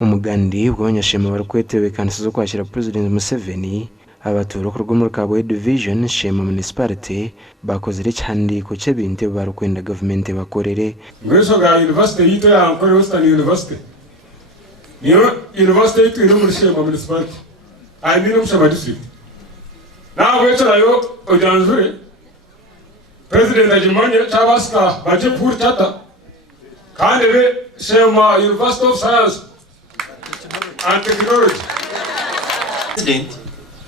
Umugandi bw'abanyashema barukwetewe kanisa zo kwakira President Museveni abatura ku rw'umuri Kabwe Division Shema Municipality bakozere cyandiko cy'ebinte barukwenda government bakorere ngweso ga university yito ya Ankole Western University niyo university yito iri muri Shema Municipality ari no Shema district na gweso nayo ojanjure President ajimanye chabasika baje pour tata kandi be Shema University of Science and Technology. President,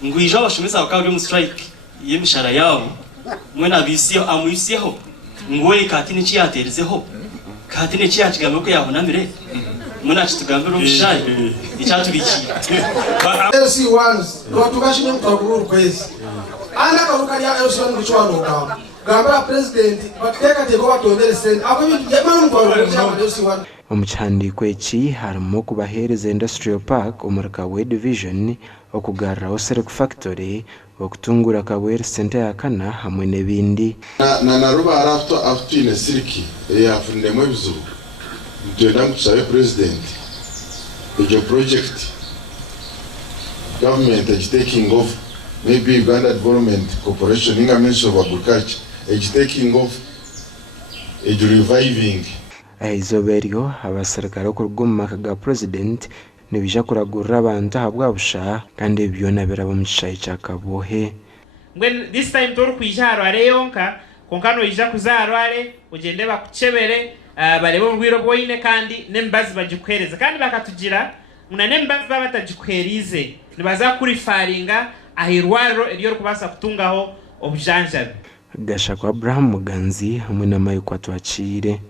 ngwija abashomesa bakabwe mu strike y'imishara yabo mwena bisiyo amwisiyeho ngwe katine cyaterezeho katine cyakigamye ko yabonamire mwena kitugambira ubushayi icyatubikira LC1 ngo tugashimye mutaguru kwezi ana karuka ya LC1 ngicwano ka gambira president bateka tego batondere sen ako bintu yemana mutaguru LC1 omucyandiko eki harimo kubahereza industrial park Kabwe Division okugarra Oserek Factory okutungura Kabwe Center ya kana hamwe nebindi na ruba after in siriki yafundemo bizuru mtenda musabe president ejo project government is taking off maybe Uganda Development Corporation in Ministry of Agriculture is taking off ejo reviving aizoberyo abasirikare ku rw'umaka ga president nibija kuragurira abantu habwabusha kandi byona birabo mu cyayi cya Kabohe when this time toru kwijaro areyonka konkano ija kuzarware ugende bakucebere barebo mbwiro boyine kandi nembazi bagikwereza kandi bakatugira muna nembazi babatajikwereze nibaza kuri faringa ahirwaro eriyo kubasa kutungaho obujanja Gashaka Abraham Muganzi hamwe na Mayiko Atwakire.